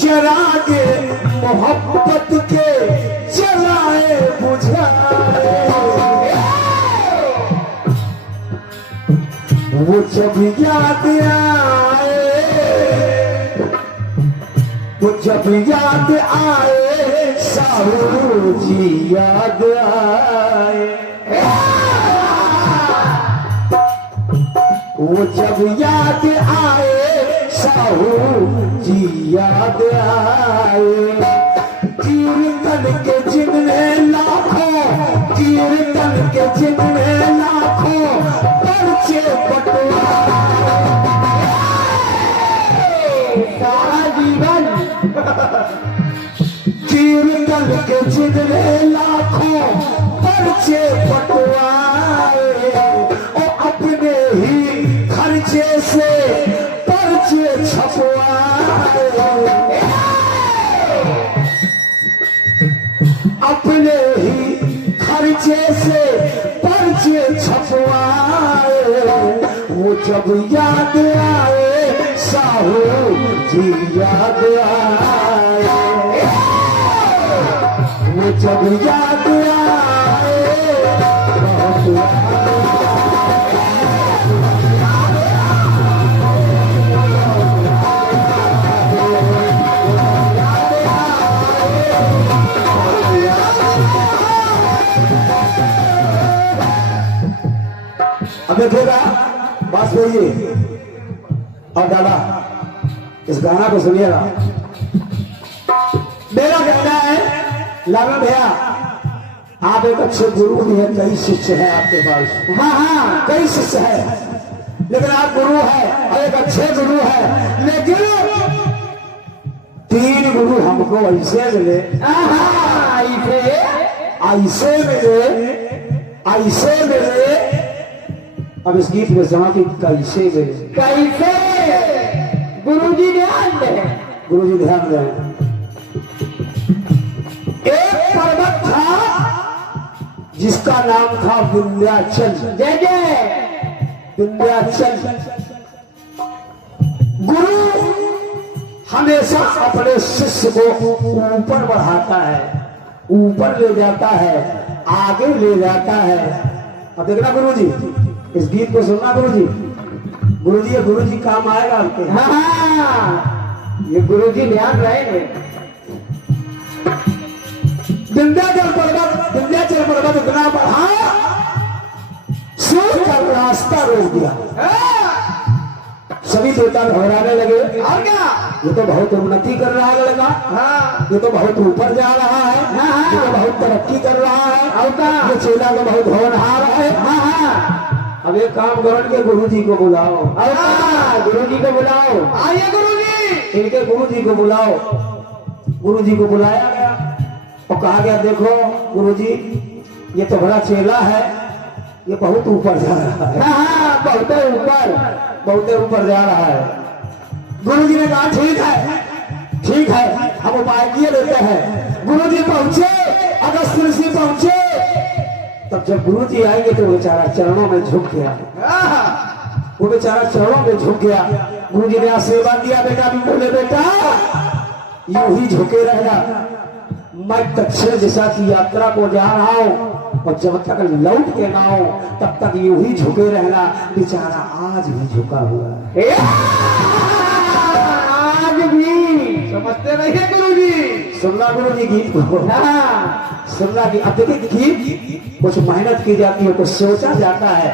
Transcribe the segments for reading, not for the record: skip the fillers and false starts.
चरागे मोहब्बत के जलाए बुझाए। वो जब याद आए, वो जब याद आए, साहू जी याद आए। वो जब याद आए, साहू जी याद आए। कीर्तन के जितने लाखों, कीर्तन के जितने लाखों पर्चे बटवाए। सारा जीवन कीर्तन के जितने लाखों पर्चे बटवाए, और अपने ही खर्चे से पर्चे छपवाए। अपने ही खर्चे से पर्चे छपवाए। वो जब याद आए, साहू जी याद आए। वो जब याद आए, अब देखिएगा बात सुनिए। और दादा इस गाना को सुनिएगा। मेरा कहना है लाला भैया, आप एक अच्छे गुरु भी है, कई शिष्य है आपके पास। हाँ हाँ, कई शिष्य है, लेकिन आप गुरु है और एक अच्छे गुरु है। लेकिन 3 गुरु हमको ऐसे मिले, ऐसे मिले, ऐसे मिले। अब इस गीत में समाधि कैसे मिले, कैसे? गुरुजी ध्यान दें, गुरुजी ध्यान दें। एक पर्वत था जिसका नाम था विंध्याचल। जय जय विंध्याचल। गुरु हमेशा अपने शिष्य को ऊपर बढ़ाता है, ऊपर ले जाता है, आगे ले जाता है। अब देखना गुरुजी, इस गीत को सुनना गुरुजी। गुरुजी ये गुरुजी काम आएगा आपके। हाँ, ये गुरुजी ध्यान रहेंगे। विंध्याचल पर्वत इतना बढ़ा, सूर्य का रास्ता रोक दिया। सभी देवता घबराने लगे। और क्या, ये तो बहुत उन्नति कर रहा है लड़का। हाँ, ये तो बहुत ऊपर जा रहा है। हाँ, ये तो बहुत तरक्की कर रहा है। और क्या, ये चेला तो बहुत होनहार है। हाँ हाँ, अब एक काम करो, के गुरुजी को बुलाओ। गुरुजी को बुलाओ, आइए गुरुजी। इनके गुरुजी को बुलाओ। गुरुजी को बुलाया गया और कहा गया, देखो गुरुजी, ये तो बड़ा चेला है, ये बहुत ऊपर जा रहा है। हाँ, बहुत ऊपर जा रहा है। गुरुजी ने कहा ठीक है, ठीक है, हम उपाय किए लेते हैं। गुरुजी पहुंचे, अगस्त ऋषि पहुंचे। तब जब गुरुजी आएंगे तो बेचारा चरणों में झुक गया। वो बेचारा चरणों में झुक गया। गुरुजी ने आशीर्वाद दिया, बेटा भी बोले, बेटा यूं ही झुके रहना, मैं दक्षिण दिशा की यात्रा को जा रहा हूं और जब तक लौट के ना हो तब तक यूं ही झुके रहना। बेचारा आज भी झुका हुआ है, आज भी। समझते नहीं है गुरुजी। सुनना गुरुजी गीत को, सुनना की। अब देखिए गीत कुछ मेहनत की जाती है, कुछ सोचा जाता है।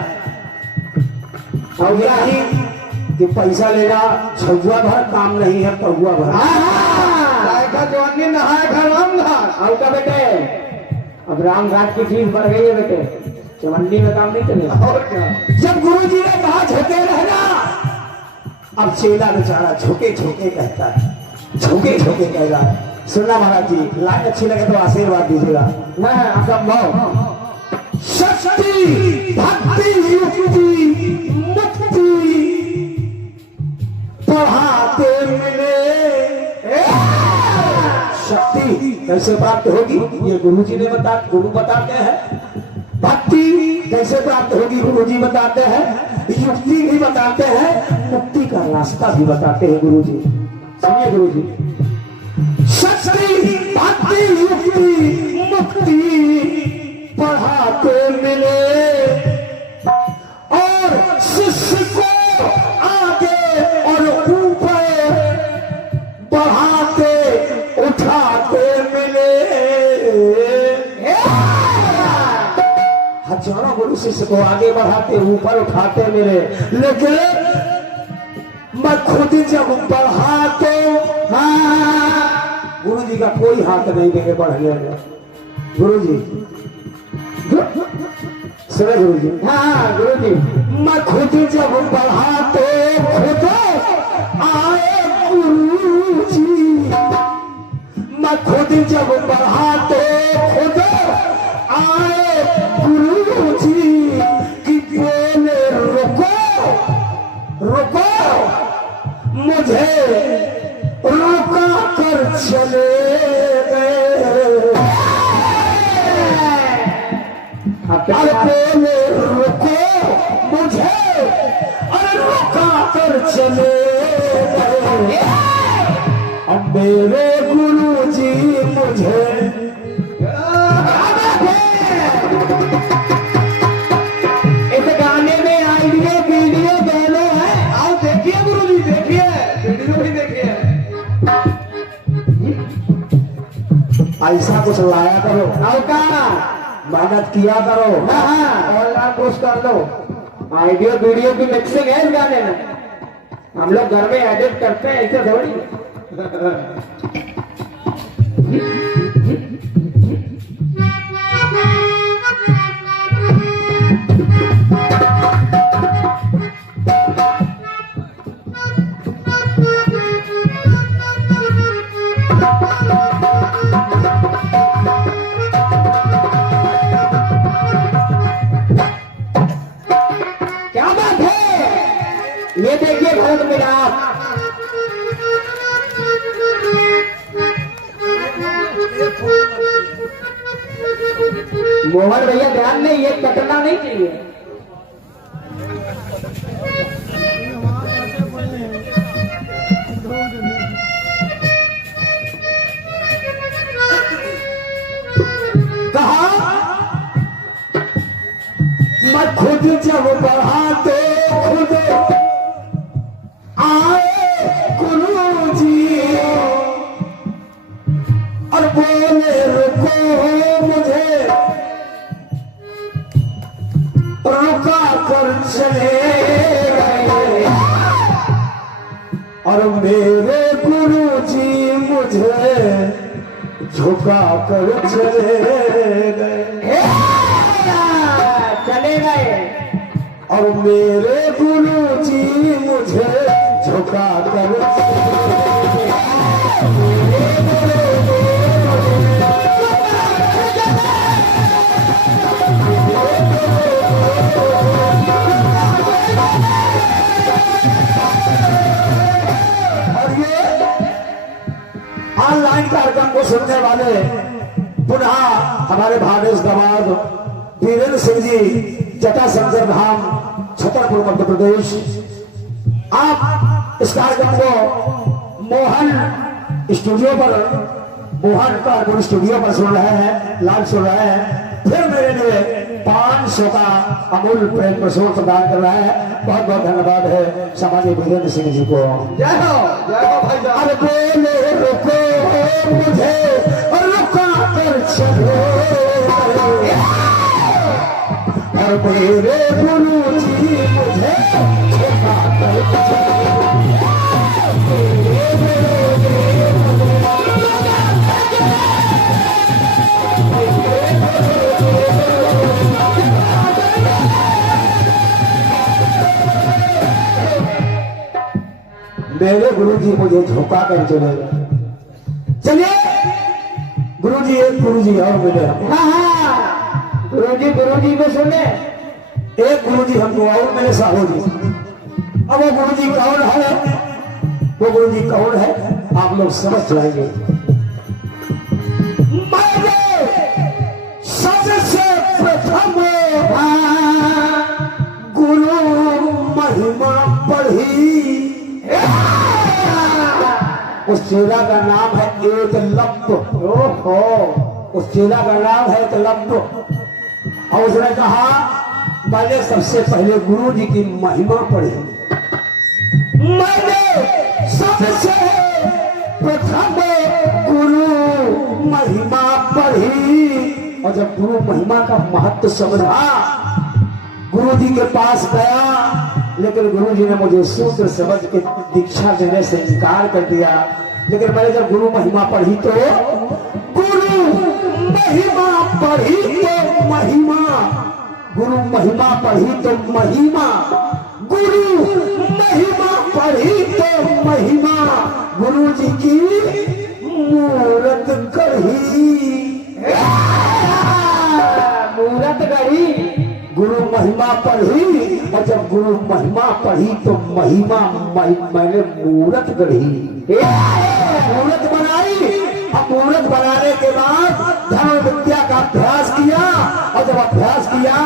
और क्या ही कि पैसा लेना छुआ भर काम नहीं है, पहुआ भर। जवानी नहाए घर राम घाट। और क्या बेटे, अब राम घाट की फीस बढ़ गई है बेटे, चवंडी में काम नहीं चलेगा। और क्या, जब गुरुजी ने कहा झुके रहना, अब चेला बेचारा झुके झुके कहता है, झुके झुके कह रहा है। सुनना महाराज जी, लाइन अच्छी लगे तो आशीर्वाद दीजिएगा। असंभव शक्ति भक्ति युक्ति मुक्ति पढ़ाते मिले। शक्ति कैसे प्राप्त होगी ये गुरुजी ने गुरु बताते हैं। भक्ति कैसे प्राप्त होगी गुरुजी बताते हैं। युक्ति भी बताते हैं, मुक्ति का रास्ता भी बताते हैं गुरुजी। सुनिए गुरुजी, बढ़ाते मिले और शिष्य को आगे और ऊपर बढ़ाते उठाते मिले। हजारों गुरु शिष्य को आगे बढ़ाते ऊपर उठाते मिले, लेकिन मैं खुद जब बढ़ा तो गुरु जी का कोई हाथ नहीं देंगे बढ़ने में। गुरु जी सुने गुरु जी, हाँ गुरु जी, मैं खुद जब बढ़ा तो खुद आए गुरु जी, मैं खुद जब बढ़ा तो खुद आए गुरु जी कि बोले रुको रुको, मुझे रुका कर चले गए। अरे बोले रुको मुझे, अरे रुका कर चले गए। अब मेरे गुरु जी मुझे इस गाने में आइडियो वीडियो दोनों है, आओ देखिए गुरु जी, देखिए वीडियो भी देखिए। ऐसा कुछ लाया करो, आओ का मेहनत किया करो, ऑनलाइन पोस्ट कर दो। आइडियो वीडियो की मिक्सिंग है इस गाने में, हम लोग घर में एडिट करते हैं, ऐसे थोड़ी। क्या बात है, ये देखिए बहुत मिलाप। मोहन भैया ध्यान नहीं, ये कटना नहीं चाहिए। कहा मैं खुद जब बढ़ा तो खुद आए गुरु जी और बोले रुको मुझे रुका कर चले गए। और मेरे गुरु जी मुझे झुका कर चले गए। और मेरे गुरु जी मुझे झुका कर ऑनलाइन कार्यक्रम को सुनने वाले पुनः हमारे भावेश दामाद वीरेंद्र सिंह जी, जटा शंकर धाम, छतरपुर, मध्य प्रदेश। आप इस कार्यक्रम को मोहन स्टूडियो पर, मोहन कारपुर स्टूडियो पर सुन रहे हैं, लाइव सुन रहे हैं। फिर मेरे लिए 500 का अमूल प्रेम प्रसून प्रदान कर रहा है। बहुत बहुत धन्यवाद है समाजी वीरेंद्र सिंह जी को। जय हो भाई। अब बोले रुको मुझे रुका कर चलो, और मेरे गुरु जी मुझे झुका कर चलो। मेरे गुरु जी मुझे झुका कर चले। चलिए गुरु जी, एक गुरु जी और मिले। हाँ गुरु जी में सुने, एक गुरु जी हमको और मिले, साहू जी। अब वो गुरु जी कौन है, वो गुरु जी कौन है आप लोग समझ जाएंगे। सबसे प्रथम गुरु महिमा पढ़ी, उस चेला का नाम है एकलव्य। उस चेला का नाम है एकलव्य। और उसने कहा मैंने सबसे पहले गुरु जी की महिमा पढ़ी, मैंने सबसे प्रथम गुरु महिमा पढ़ी। और जब गुरु महिमा का महत्व समझा गुरु जी के पास गया, लेकिन गुरु जी ने मुझे सूत्र समझ के दीक्षा देने से इनकार कर दिया। लेकिन मैंने जब गुरु महिमा पढ़ी तो गुरु महिमा पढ़ी तो महिमा, गुरु महिमा पढ़ी तो महिमा, गुरु महिमा पढ़ी तो महिमा, गुरु जी की मूरत गढ़ी, मूरत गढ़ी। गुरु महिमा पढ़ी और जब गुरु महिमा पढ़ी तो महिमा मैंने मूरत गढ़ी, मूरत बनाई। अब मूरत बनाने के बाद धर्म विद्या का अभ्यास किया और जब अभ्यास किया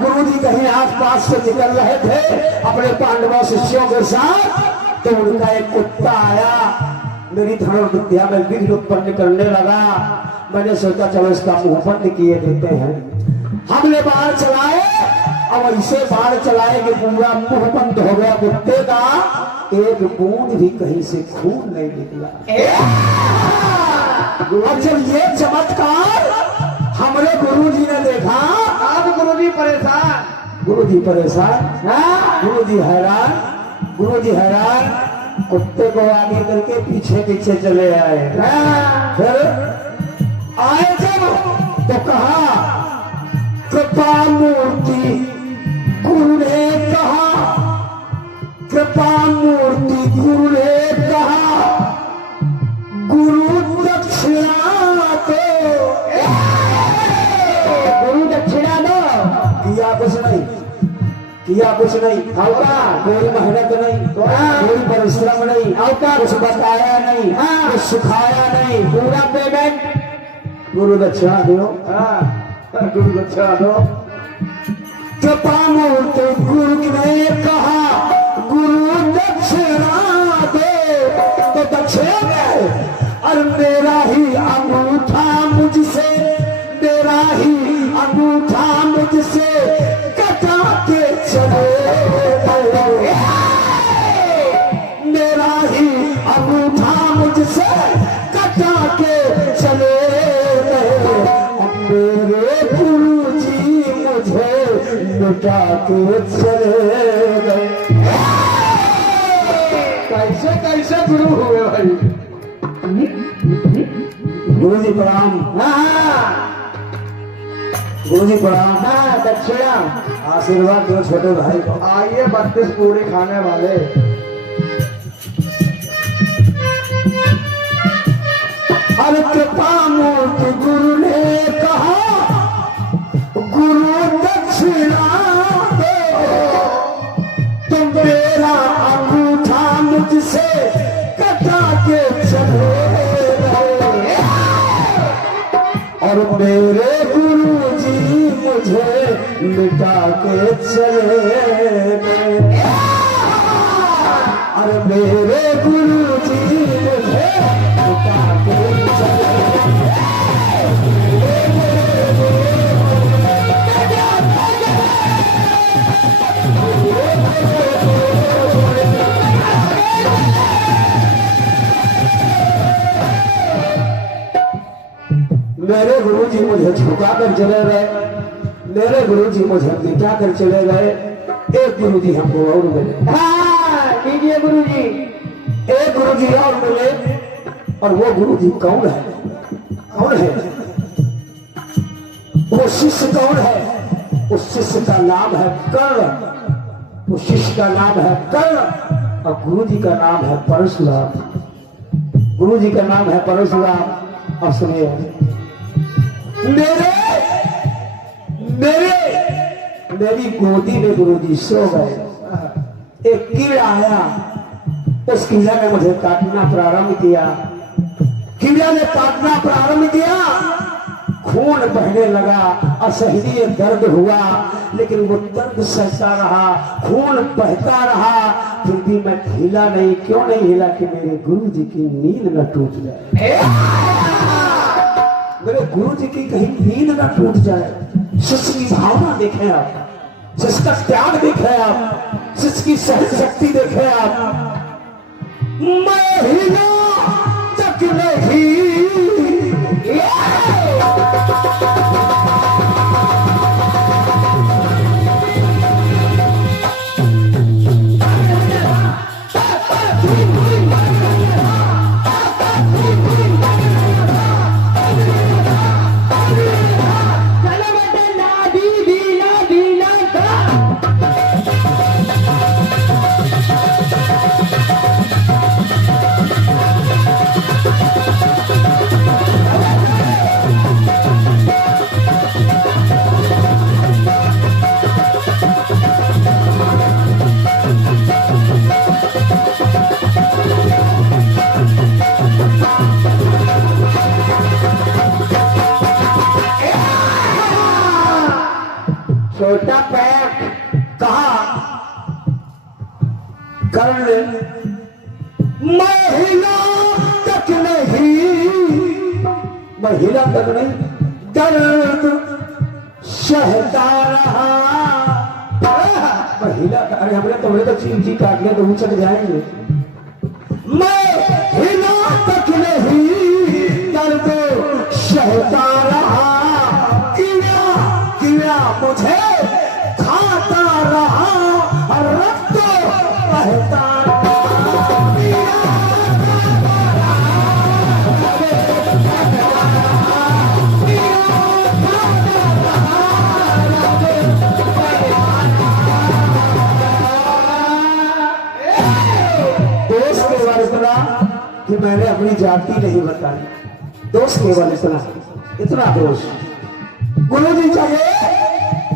गुरु जी कहीं आसपास से निकल रहे थे अपने पांडवों शिष्यों के साथ, तो उनका एक कुत्ता आया, मेरी धर्म विद्या में विघ्न उत्पन्न करने लगा। मैंने सोचा चलो इसका मुंह बंद किए देते हैं। हमने बाढ़ चलाए, अब ऐसे बाढ़ चलाए कि पूरा मुंह बंद हो गया कुत्ते का, एक बूंद भी कहीं से खून नहीं निकला। अब जब ये चमत्कार हमारे गुरु जी ने देखा, अब गुरु जी परेशान, गुरु जी परेशान, गुरु जी हैरान, गुरु जी हैरान, कुत्ते को आगे करके पीछे पीछे चले आए। फिर आए जब तो कहा कृपा मूर्ति, गुरु ने कहा कृपा मूर्ति, गुरु ने कहा गुरु दक्षिणा दो, गुरु दक्षिणा दो। किया कुछ नहीं, किया कुछ नहीं, हल्का कोई मेहनत नहीं, कोई परिश्रम नहीं, हल्का कुछ बताया नहीं, कुछ सिखाया नहीं, पूरा पेमेंट गुरु दक्षिणा दो, गुरु दक्षिणा दो। कृपा मूर्ति गुरु ने कहा गुरु दक्षिणा दे, तो दक्षिणा दे। और मेरा ही अंगूठा मुझसे, मेरा ही अंगूठा मुझसे कटा के चले, मेरा ही अंगूठा मुझसे कटा के चले। मेरे गुरु जी मुझे लुटा के चले गए। कैसे कैसे गुरु हुए भाई? गुरु जी प्रणाम। गुरु जी प्रणाम। दक्षिणा आशीर्वाद दो छोटे भाई को। आइए 32 पूरी खाने वाले। अरे कृपा मूर्ति गुरु ने कहा गुरु दक्षिणा दो, तुम मेरा अंगूठा मुझसे कटा के चले गए। और मेरे गुरु जी मुझे मिटा के चले गए। और मेरे गुरु जी मुझे मिटा के चले गए। मेरे गुरुजी मुझे झुका कर चले गए, मेरे गुरुजी मुझे मिटा कर चले गए। एक गुरुजी हमको और मिले। कीजिए गुरुजी। एक गुरुजी और मिले, और वो गुरुजी कौन है? कौन है वो शिष्य? कौन है उस शिष्य? का नाम है कर्ण। उस शिष्य का नाम है कर्ण और गुरुजी का नाम है परशुराम। गुरुजी का नाम है परशुराम। अब सुनिए, मेरी गोदी में गुरुजी सो गए। एक कीड़ा आया, उस कीड़ा ने मुझे काटना प्रारंभ किया। कीड़ा ने काटना प्रारंभ किया, खून बहने लगा, असहनीय दर्द हुआ, लेकिन वो दर्द सहता रहा, खून बहता रहा, फिर भी मैं हिला नहीं। क्यों नहीं हिला? कि मेरे गुरु जी की नींद न टूट जाए, मेरे गुरु जी की कहीं नींद न टूट जाए। शिष्य की भावना देखें आप, शिष्य का त्याग देखें आप, शिष्य की सहन शक्ति देखें आप। महीना तक नहीं छोटा पैक कहा कर्ण महिला तक नहीं, महिला तक नहीं दर्द सहता रहा। महिला अरे हमने तो चींची काट लिया तो उछल जाएंगे। महिला तक नहीं दर्द सहता रहा, कीड़ा मुझे खाता रहा, रक्त बहता दोष केवल इतना कि मैंने अपनी जाति नहीं बताई। दोष केवल इतना दोष। गुरु जी चाहिए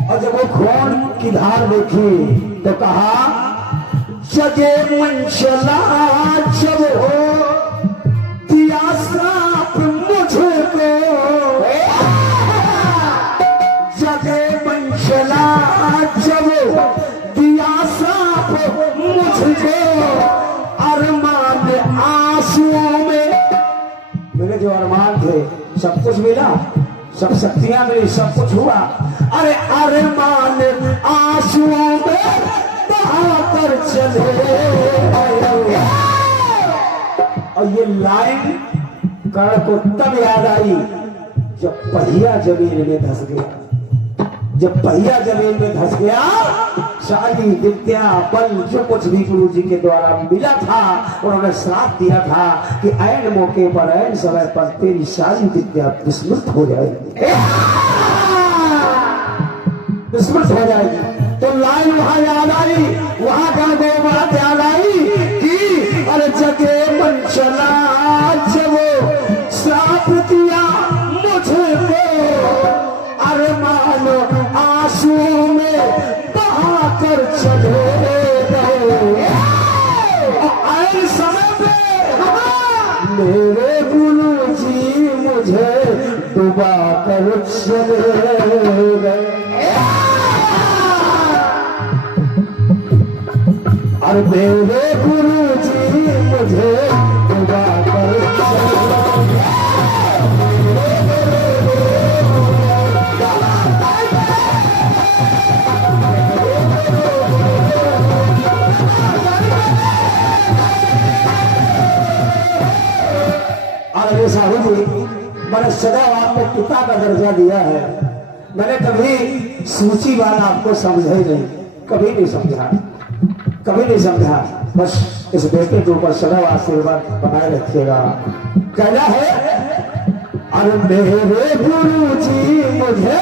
और जब वो खून की धार देखी तो कहा जगे मंशला जब हो दिया श्राप मुझको, जगे मंशला जब दिया श्राप मुझको, अरमान आंसुओं में मेरे जो अरमान थे सब कुछ मिला, सब शक्तियां मिली, सब कुछ हुआ। अरे अरमान आंसुओं में बहाकर चले। और ये लाइन कर्ण को तब याद आई जब पहिया जमीन में धंस गया। जब पहिया जमीन में धंस गया, सारी विद्या बल जो कुछ भी गुरु जी के द्वारा मिला था, उन्होंने श्राप दिया था कि ऐन मौके पर ऐन समय पर तेरी सारी विद्या विस्मृत हो जाएगी, विस्मृत हो जाएगी। तो लाइन वहां याद आई, वहां का गो बात याद आई कि अरे जगे मन चला जब श्राप दिया मुझको, अरे मानो आंसुओं में बहाकर चले गए। ऐन समय पे मेरे गुरु जी मुझे डुबा कर चले गए। और मेरे गुरु जी मुझे डुबा कर चले गए। अरे साहू जी, मैंने सदा आपको पिता का दर्जा दिया है, मैंने कभी सूची वाला आपको समझा ही नहीं, कभी नहीं समझा, कभी नहीं समझा। बस इस बेटे के ऊपर सदा आशीर्वाद बनाए रखिएगा। कहना है अरे मेरे गुरु जी मुझे